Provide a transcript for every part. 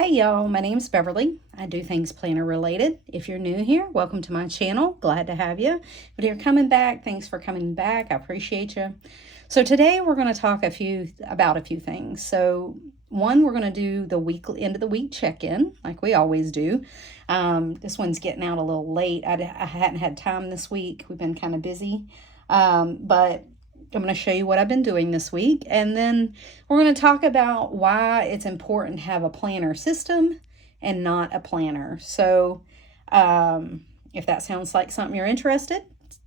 Hey y'all, my name's Beverly. I do things planner related. If you're new here, welcome to my channel. Glad to have you. But if you're coming back, thanks for coming back. I appreciate you. So today we're going to talk about a few things. So one, we're going to do the end of the week check-in like we always do. This one's getting out a little late. I hadn't had time this week. We've been kind of busy. But I'm going to show you what I've been doing this week, and then we're going to talk about why it's important to have a planner system and not a planner. So if that sounds like something you're interested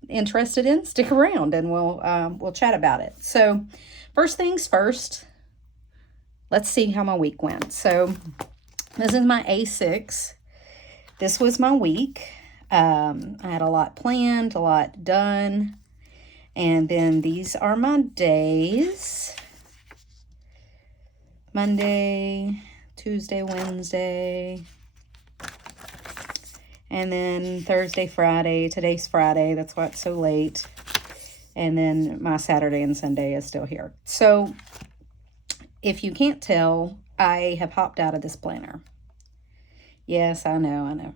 in, stick around and we'll chat about it. So first things first, let's see how my week went. So this is my A6. This was my week. I had a lot planned, a lot done. And then these are my days. Monday, Tuesday, Wednesday. And then Thursday, Friday. Today's Friday. That's why it's so late. And then my Saturday and Sunday is still here. So if you can't tell, I have hopped out of this planner. Yes, I know.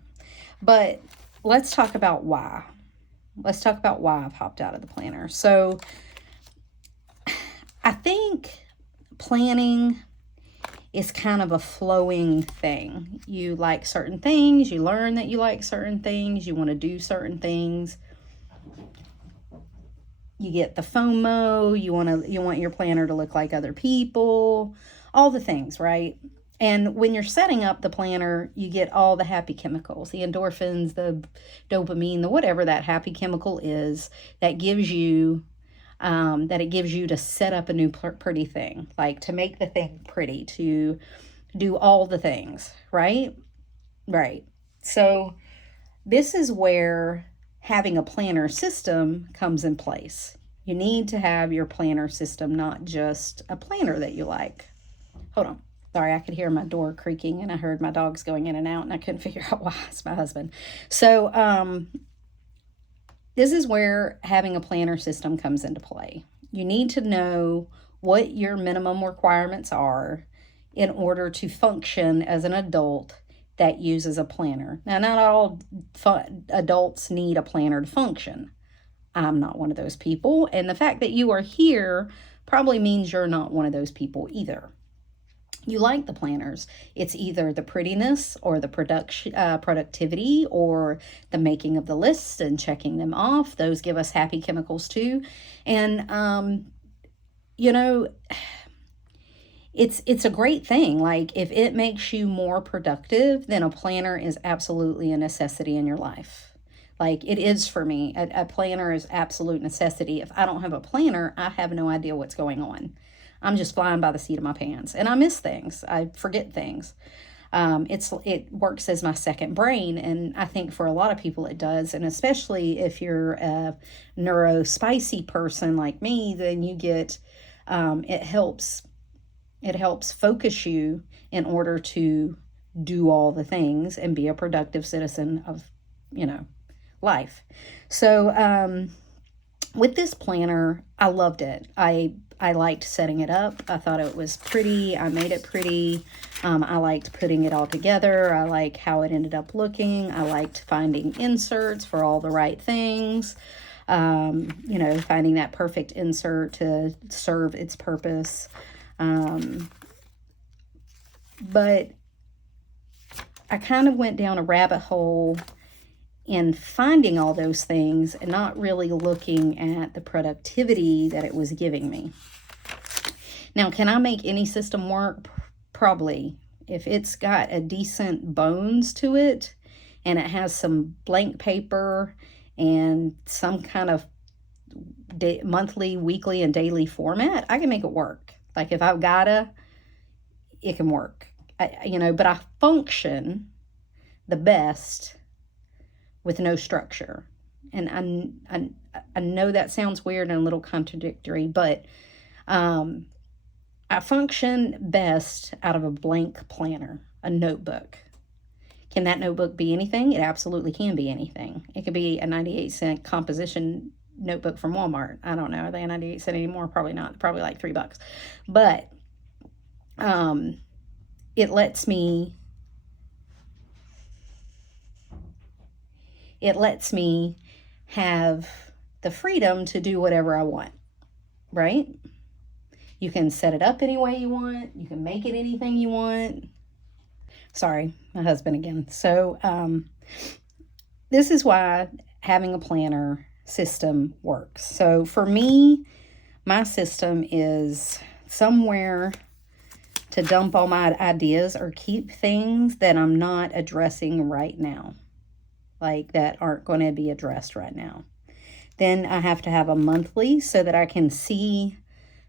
But let's talk about why. Let's talk about why I've hopped out of the planner. So I think planning is kind of a flowing thing. You like certain things, you learn that you like certain things, you want to do certain things. You get the FOMO, you want your planner to look like other people, all the things, right? And when you're setting up the planner, you get all the happy chemicals, the endorphins, the dopamine, the whatever that happy chemical is that gives you, to set up a new pretty thing, like to make the thing pretty, to do all the things, right? Right. So this is where having a planner system comes in place. You need to have your planner system, not just a planner that you like. Hold on. Sorry, I could hear my door creaking and I heard my dogs going in and out and I couldn't figure out why. It's my husband. So this is where having a planner system comes into play. You need to know what your minimum requirements are in order to function as an adult that uses a planner. Now, not all adults need a planner to function. I'm not one of those people. And the fact that you are here probably means you're not one of those people either. You like the planners. It's either the prettiness or the productivity or the making of the lists and checking them off. Those give us happy chemicals too. And, it's a great thing. Like if it makes you more productive, then a planner is absolutely a necessity in your life. Like it is for me. A planner is absolute necessity. If I don't have a planner, I have no idea what's going on. I'm just flying by the seat of my pants and I miss things. I forget things. It works as my second brain. And I think for a lot of people it does. And especially if you're a neuro-spicy person like me, then you get, it helps focus you in order to do all the things and be a productive citizen of, life. So, with this planner, I loved it. I liked setting it up. I thought it was pretty. I made it pretty. I liked putting it all together. I like how it ended up looking. I liked finding inserts for all the right things. Finding that perfect insert to serve its purpose. But I kind of went down a rabbit hole in finding all those things and not really looking at the productivity that it was giving me. Now, can I make any system work? Probably. If it's got a decent bones to it and it has some blank paper and some kind of monthly, weekly, and daily format, I can make it work. Like if I've gotta, it can work. But I function the best with no structure. And I know that sounds weird and a little contradictory, but I function best out of a blank planner, a notebook. Can that notebook be anything? It absolutely can be anything. It could be a 98-cent composition notebook from Walmart. I don't know. Are they 98 cents anymore? Probably not. Probably like $3. But it lets me it lets me have the freedom to do whatever I want, right? You can set it up any way you want. You can make it anything you want. Sorry, my husband again. So this is why having a planner system works. So for me, my system is somewhere to dump all my ideas or keep things that I'm not addressing right now, like that aren't going to be addressed right now. Then I have to have a monthly so that I can see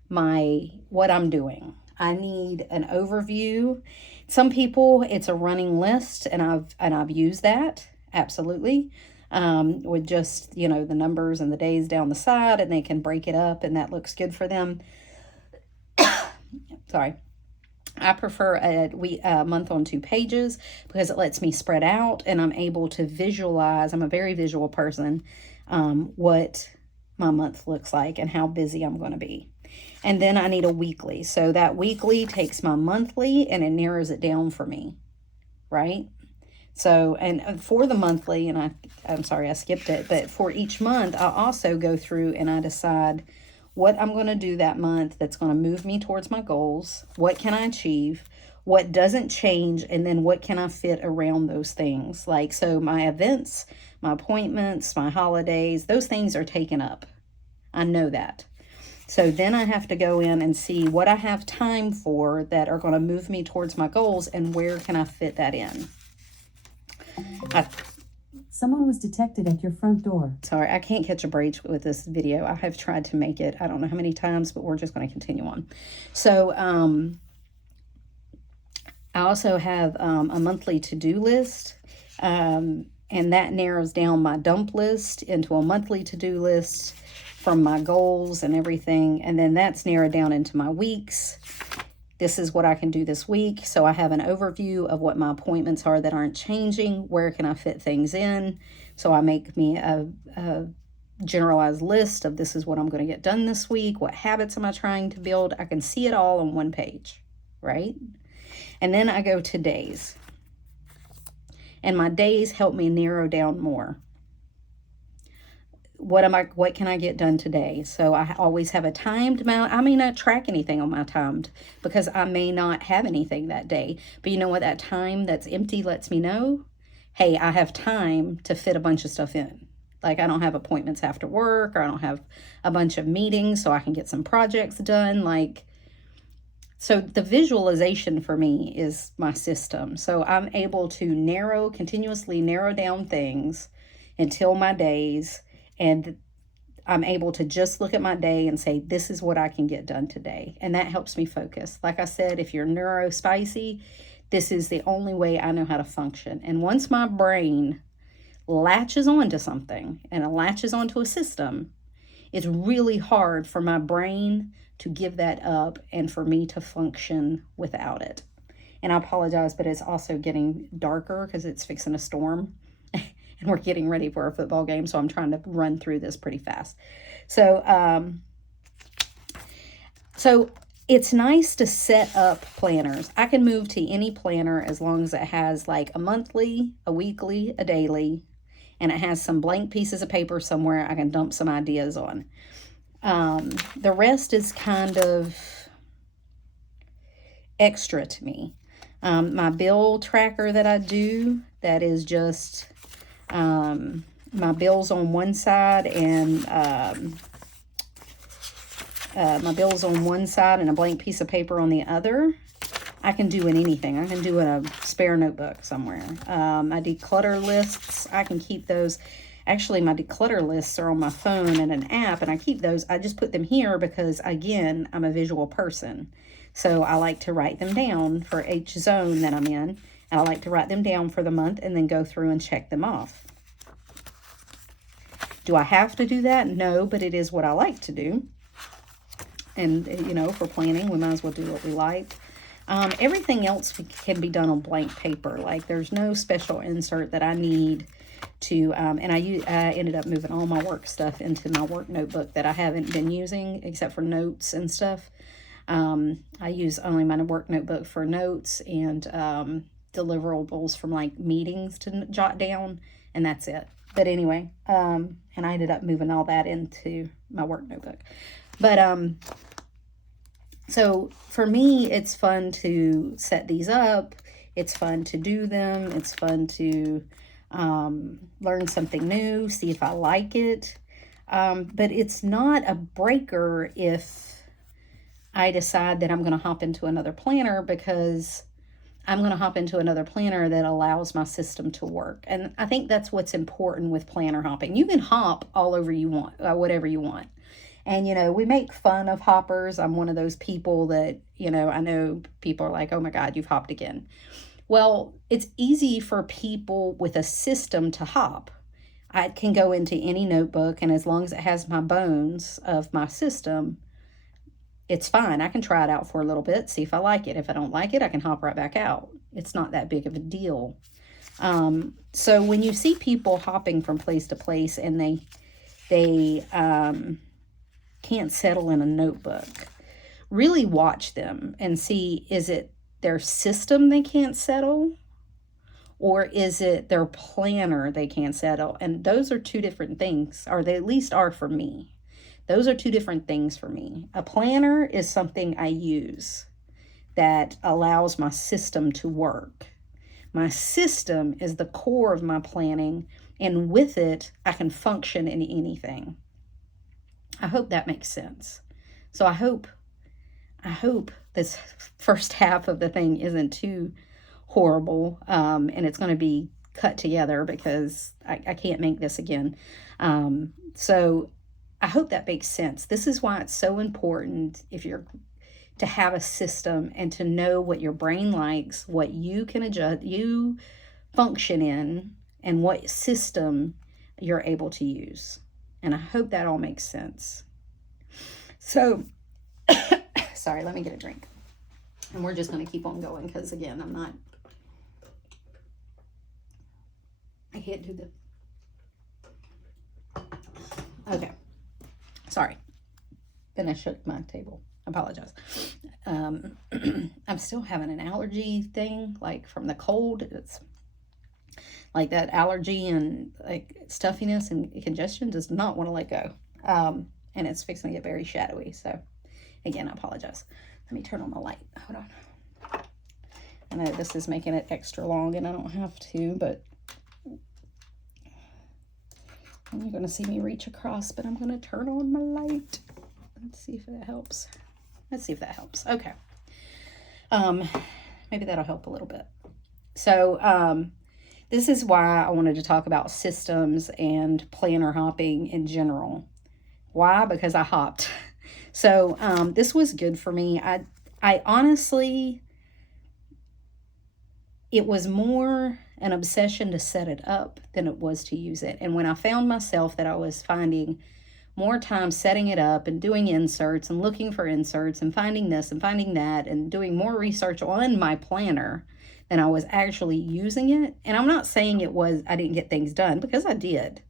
what I'm doing. I need an overview. Some people, it's a running list, and I've used that, absolutely. With just, the numbers and the days down the side, and they can break it up, and that looks good for them. Sorry. I prefer a month on 2 pages because it lets me spread out, and I'm able to visualize. I'm a very visual person, what my month looks like and how busy I'm going to be. And then I need a weekly. So that weekly takes my monthly and it narrows it down for me, right? So, and for the monthly, and I'm sorry I skipped it, but for each month, I also go through and I decide what I'm going to do that month that's going to move me towards my goals. What can I achieve? What doesn't change? And then what can I fit around those things? Like, so my events, my appointments, my holidays, those things are taken up. I know that. So then I have to go in and see what I have time for that are going to move me towards my goals and where can I fit that in. Someone was detected at your front door. Sorry, I can't catch a break with this video. I have tried to make it, I don't know how many times, but we're just going to continue on. So I also have a monthly to-do list, and that narrows down my dump list into a monthly to-do list from my goals and everything. And then that's narrowed down into my weeks. This is what I can do this week. So I have an overview of what my appointments are that aren't changing. Where can I fit things in? So I make me a generalized list of this is what I'm going to get done this week. What habits am I trying to build? I can see it all on one page, right? And then I go to days. And my days help me narrow down more. What can I get done today? So I always have a timed amount. I may not track anything on my timed because I may not have anything that day. But you know what? That time that's empty lets me know, hey, I have time to fit a bunch of stuff in. Like I don't have appointments after work, or I don't have a bunch of meetings, so I can get some projects done. So the visualization for me is my system. So I'm able to continuously narrow down things until my days. And I'm able to just look at my day and say, this is what I can get done today. And that helps me focus. Like I said, if you're neurospicy, this is the only way I know how to function. And once my brain latches onto something and it latches onto a system, it's really hard for my brain to give that up and for me to function without it. And I apologize, but it's also getting darker because it's fixing a storm. And we're getting ready for a football game, so I'm trying to run through this pretty fast. So, so it's nice to set up planners. I can move to any planner as long as it has like a monthly, a weekly, a daily, and it has some blank pieces of paper somewhere I can dump some ideas on. The rest is kind of extra to me. My bill tracker that I do, that is just my bills on one side and a blank piece of paper on the other. I can do in anything. I can do in a spare notebook somewhere. My declutter lists, I can keep those. Actually, my declutter lists are on my phone in an app, and I keep those. I just put them here because, again, I'm a visual person. So I like to write them down for each zone that I'm in. And I like to write them down for the month and then go through and check them off. Do I have to do that? No, but it is what I like to do. And, for planning, we might as well do what we like. Everything else can be done on blank paper. Like, there's no special insert that I need to, and I ended up moving all my work stuff into my work notebook that I haven't been using except for notes and stuff. I use only my work notebook for notes and deliverables from like meetings to jot down, and that's it. But anyway, and I ended up moving all that into my work notebook. But so for me, it's fun to set these up. It's fun to do them. It's fun to learn something new, see if I like it. But it's not a breaker if I decide that I'm going to hop into another planner, because I'm going to hop into another planner that allows my system to work. And I think that's what's important with planner hopping. You can hop all over you want, whatever you want. And, you know, we make fun of hoppers. I'm one of those people that, you know, I know people are like, oh my God, you've hopped again. Well, it's easy for people with a system to hop. I can go into any notebook, and as long as it has my bones of my system, it's fine. I can try it out for a little bit, see if I like it. If I don't like it, I can hop right back out. It's not that big of a deal. So when you see people hopping from place to place and they can't settle in a notebook, really watch them and see, is it their system they can't settle, or is it their planner they can't settle? And those are two different things, or they at least are for me. Those are two different things for me. A planner is something I use that allows my system to work. My system is the core of my planning, and with it, I can function in anything. I hope that makes sense. So I hope this first half of the thing isn't too horrible, and it's going to be cut together because I can't make this again. So I hope that makes sense. This is why it's so important to have a system and to know what your brain likes, what you can adjust, you function in, and what system you're able to use. And I hope that all makes sense. So, sorry, let me get a drink. And we're just going to keep on going because, again, I can't do this. Okay. Sorry. Then I shook my table. I apologize. I'm still having an allergy thing, like from the cold. It's like that allergy and like stuffiness and congestion does not want to let go. And it's fixing to get very shadowy. So again, I apologize. Let me turn on the light. Hold on. I know this is making it extra long and I don't have to, but you're going to see me reach across, but I'm going to turn on my light. Let's see if that helps. Okay. Maybe that'll help a little bit. So, this is why I wanted to talk about systems and planner hopping in general. Why? Because I hopped. So, this was good for me. I honestly, it was more an obsession to set it up than it was to use it. And when I found myself that I was finding more time setting it up and doing inserts and looking for inserts and finding this and finding that and doing more research on my planner than I was actually using it. And I'm not saying I didn't get things done, because I did.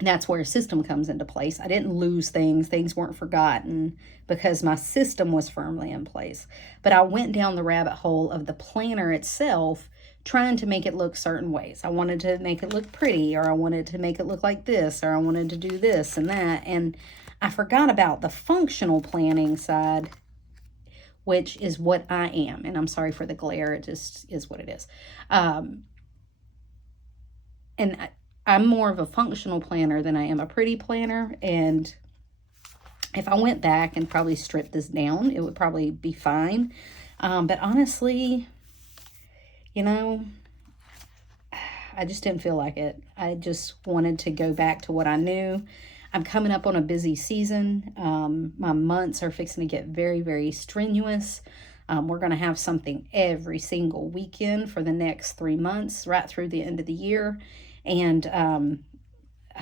And that's where a system comes into place. I didn't lose things. Things weren't forgotten because my system was firmly in place. But I went down the rabbit hole of the planner itself, trying to make it look certain ways. I wanted to make it look pretty, or I wanted to make it look like this, or I wanted to do this and that. And I forgot about the functional planning side, which is what I am. And I'm sorry for the glare. It just is what it is. I'm more of a functional planner than I am a pretty planner. And if I went back and probably stripped this down, it would probably be fine. But honestly, you know, I just didn't feel like it. I just wanted to go back to what I knew. I'm coming up on a busy season. My months are fixing to get very, very strenuous. We're going to have something every single weekend for the next 3 months, right through the end of the year. And, I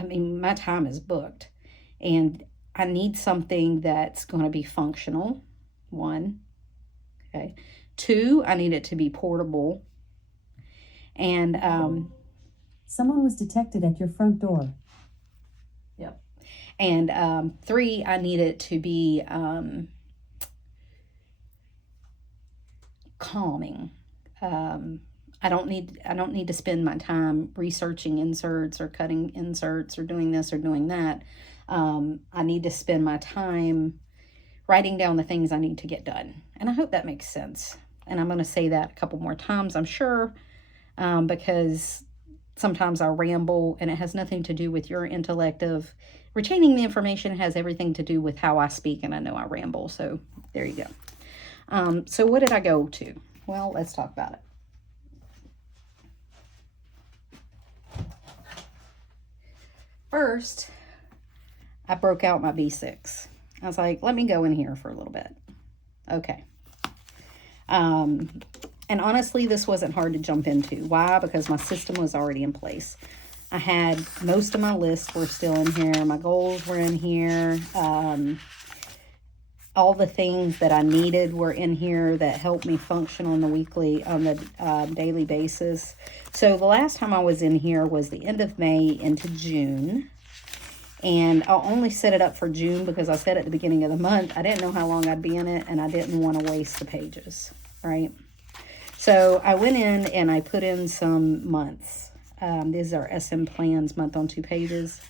mean, my time is booked. And I need something that's going to be functional, 1. Okay. 2, I need it to be portable. And, someone was detected at your front door. Yep. And 3, I need it to be calming. I I don't need to spend my time researching inserts or cutting inserts or doing this or doing that. I need to spend my time writing down the things I need to get done. And I hope that makes sense. And I'm going to say that a couple more times, I'm sure, because sometimes I ramble, and it has nothing to do with your intellect of retaining the information. It has everything to do with how I speak, and I know I ramble. So there you go. So what did I go to? Well, let's talk about it. First, I broke out my B6. I was like, let me go in here for a little bit. Okay. And honestly, this wasn't hard to jump into. Why? Because my system was already in place. I had most of my lists were still in here. My goals were in here. All the things that I needed were in here that helped me function on the daily basis. So the last time I was in here was the end of May into June. And I'll only set it up for June because I said at the beginning of the month, I didn't know how long I'd be in it, and I didn't want to waste the pages, right? So I went in and I put in some months. These are SMPlans month on 2 pages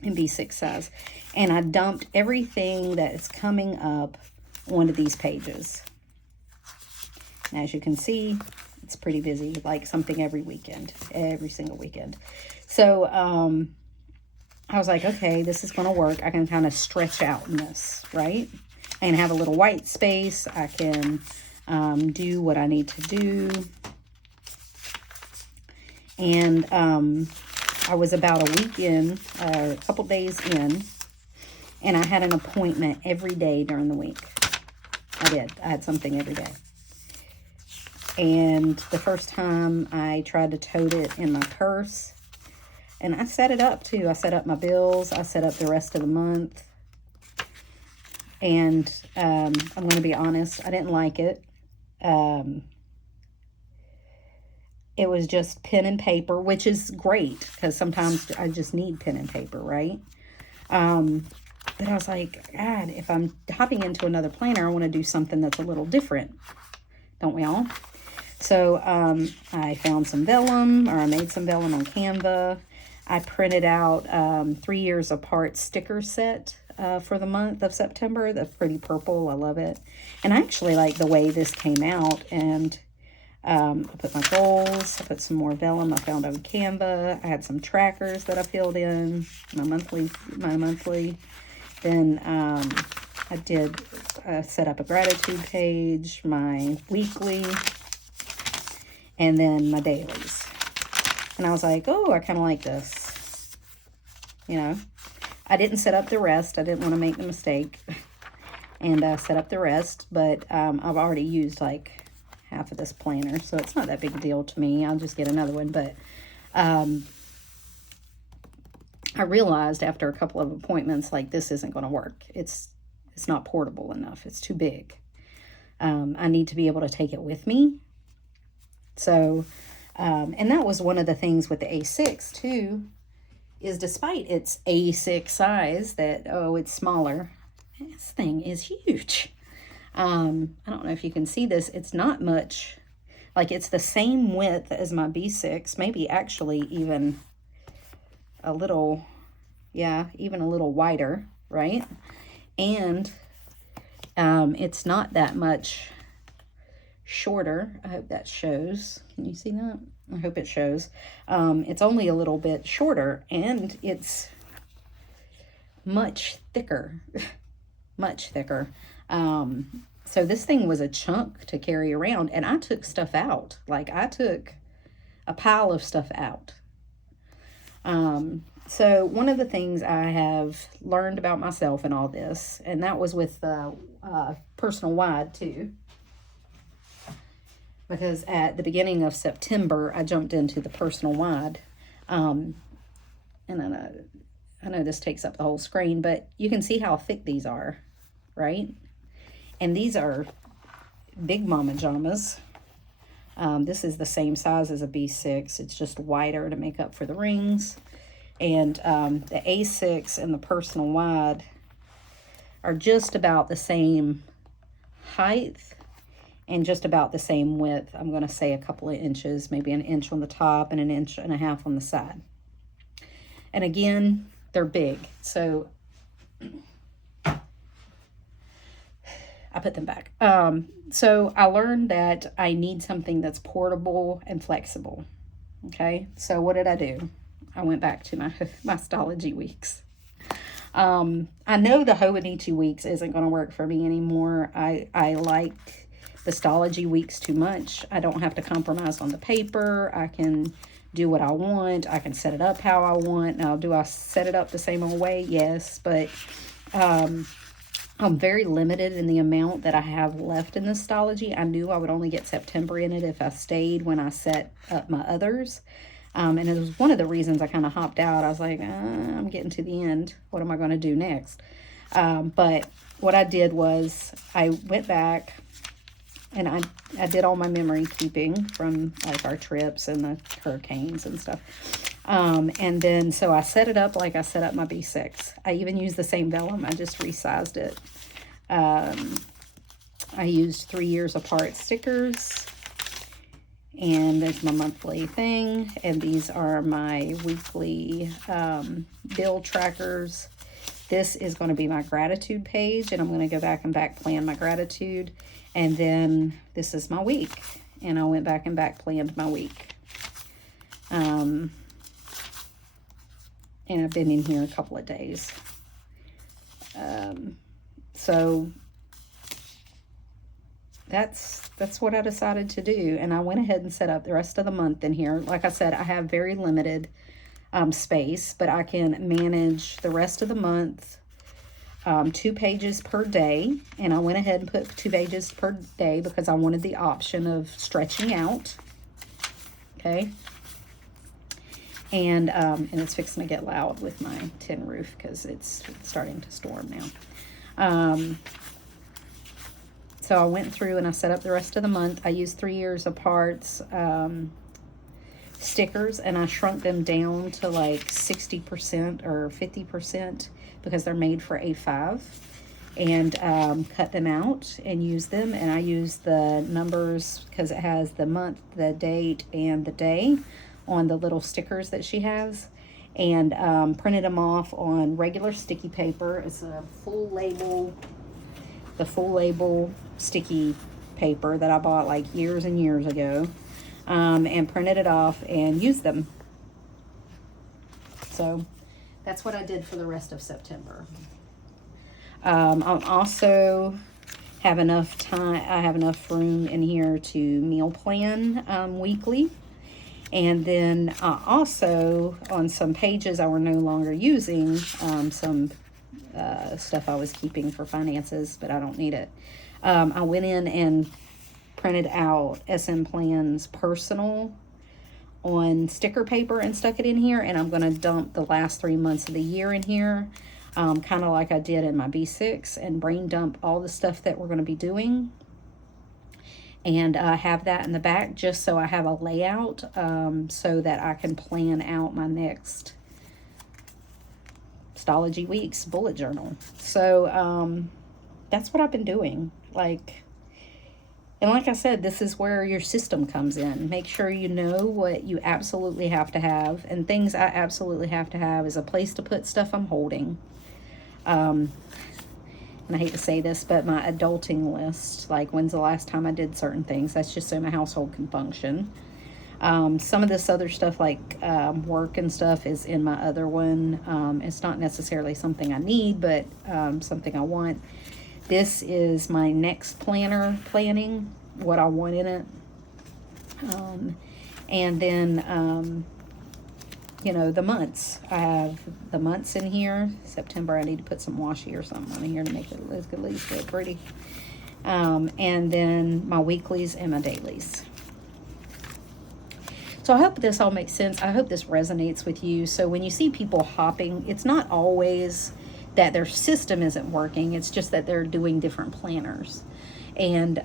in B6 size. And I dumped everything that is coming up onto these pages. And as you can see, it's pretty busy, like something every weekend, every single weekend. So I was like, okay, this is going to work. I can kind of stretch out in this, right? I can have a little white space. I can do what I need to do. And I was about a week in, a couple days in, and I had an appointment every day during the week. I did. I had something every day. And the first time I tried to tote it in my purse, and I set it up too. I set up my bills. I set up the rest of the month. And I'm going to be honest, I didn't like it. It was just pen and paper, which is great because sometimes I just need pen and paper, right? But I was like, God, if I'm hopping into another planner, I want to do something that's a little different. Don't we all? So I found some vellum, or I made some vellum on Canva. I printed out 3 years apart sticker set for the month of September. The pretty purple. I love it. And I actually like the way this came out. And I put my goals. I put some more vellum I found on Canva. I had some trackers that I filled in. My monthly. Then I did set up a gratitude page, my weekly, and then my dailies. And I was like, oh, I kind of like this. You know, I didn't set up the rest. I didn't want to make the mistake. And set up the rest. But I've already used like half of this planner. So it's not that big a deal to me. I'll just get another one. But I realized after a couple of appointments, like this isn't going to work. It's not portable enough. It's too big. I need to be able to take it with me. So, and that was one of the things with the A6 too, is despite its A6 size that, oh, it's smaller, this thing is huge. I don't know if you can see this. It's not much, like it's the same width as my B6, maybe actually even a little, yeah, even a little wider, right? And it's not that much shorter. I hope that shows. Can you see that? I hope it shows. It's only a little bit shorter, and it's much thicker. Much thicker. So this thing was a chunk to carry around, and I took stuff out. Like I took a pile of stuff out. So one of the things I have learned about myself in all this, and that was with personal wide too, because at the beginning of September, I jumped into the personal wide. And I know this takes up the whole screen, but you can see how thick these are, right? And these are big mama jamas. This is the same size as a B6. It's just wider to make up for the rings. And the A6 and the personal wide are just about the same height and just about the same width. I'm going to say a couple of inches, maybe an inch on the top and an inch and a half on the side. And again, they're big, so I put them back. So I learned that I need something that's portable and flexible. Okay, so what did I do? I went back to my Stalogy weeks. I know the Hobonichi weeks isn't going to work for me anymore. I like the Stalogy weeks too much. I don't have to compromise on the paper. I can do what I want. I can set it up how I want. Now, do I set it up the same old way? Yes, but I'm very limited in the amount that I have left in this Stalogy. I knew I would only get September in it if I stayed when I set up my others. And it was one of the reasons I kind of hopped out. I was like, I'm getting to the end. What am I going to do next? But what I did was I went back and I did all my memory keeping from like our trips and the hurricanes and stuff. And then, so I set it up like I set up my B6. I even used the same vellum. I just resized it. I used 3 years apart stickers. And there's my monthly thing. And these are my weekly bill trackers. This is going to be my gratitude page. And I'm going to go back and back plan my gratitude. And then this is my week. And I went back and back planned my week. And I've been in here a couple of days. So that's what I decided to do. And I went ahead and set up the rest of the month in here. Like I said, I have very limited space, but I can manage the rest of the month, 2 pages per day. And I went ahead and put 2 pages per day because I wanted the option of stretching out. Okay. And it's fixing to get loud with my tin roof because it's starting to storm now. So I went through and I set up the rest of the month. I used 3 years apart stickers, and I shrunk them down to like 60% or 50% because they're made for A5, and cut them out and use them. And I use the numbers because it has the month, the date, and the day on the little stickers that she has, and printed them off on regular sticky paper. It's a full label, the full label sticky paper that I bought like years and years ago, and printed it off and used them. So that's what I did for the rest of September. I'll also have enough time, I have enough room in here to meal plan weekly. And then also on some pages I were no longer using, some stuff I was keeping for finances, but I don't need it. I went in and printed out SMPlans personal on sticker paper and stuck it in here. And I'm going to dump the last 3 months of the year in here, kind of like I did in my B6, and brain dump all the stuff that we're going to be doing. And have that in the back just so I have a layout, so that I can plan out my next Stalogy weeks bullet journal. So that's what I've been doing. And like I said, this is where your system comes in. Make sure you know what you absolutely have to have. And things I absolutely have to have is a place to put stuff I'm holding. And I hate to say this, but my adulting list, like when's the last time I did certain things, that's just so my household can function. Some of this other stuff like work and stuff is in my other one. It's not necessarily something I need, but something I want. This is my next planner planning, what I want in it. And then, you know, the months. I have the months in here. September, I need to put some washi or something on here to make it at least look pretty. And then my weeklies and my dailies. So I hope this all makes sense. I hope this resonates with you. So when you see people hopping, it's not always that their system isn't working. It's just that they're doing different planners. And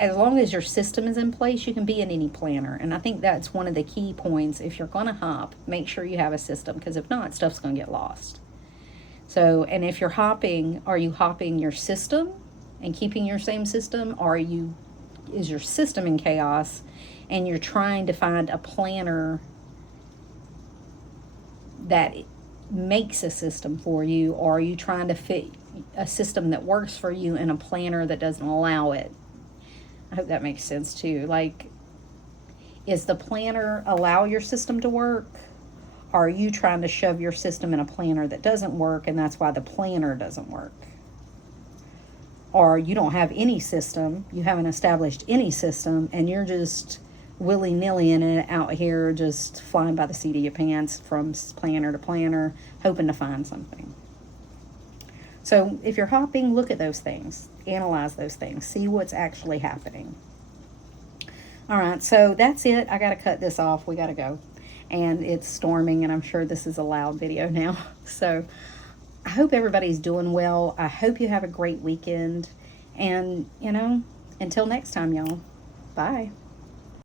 as long as your system is in place, you can be in any planner. And I think that's one of the key points. If you're going to hop, make sure you have a system, because if not, stuff's going to get lost. So, and if you're hopping, are you hopping your system? and keeping your same system, or is your system in chaos and you're trying to find a planner that makes a system for you, or are you trying to fit a system that works for you in a planner that doesn't allow it? I hope that makes sense too. Like, is the planner allow your system to work? Or are you trying to shove your system in a planner that doesn't work, and that's why the planner doesn't work? Or you don't have any system, you haven't established any system, and you're just willy-nilly in it out here, just flying by the seat of your pants from planner to planner, hoping to find something. So if you're hopping, look at those things, analyze those things, see what's actually happening. All right, so that's it. I got to cut this off. We got to go. And it's storming, and I'm sure this is a loud video now. So I hope everybody's doing well. I hope you have a great weekend. And, until next time, y'all. Bye.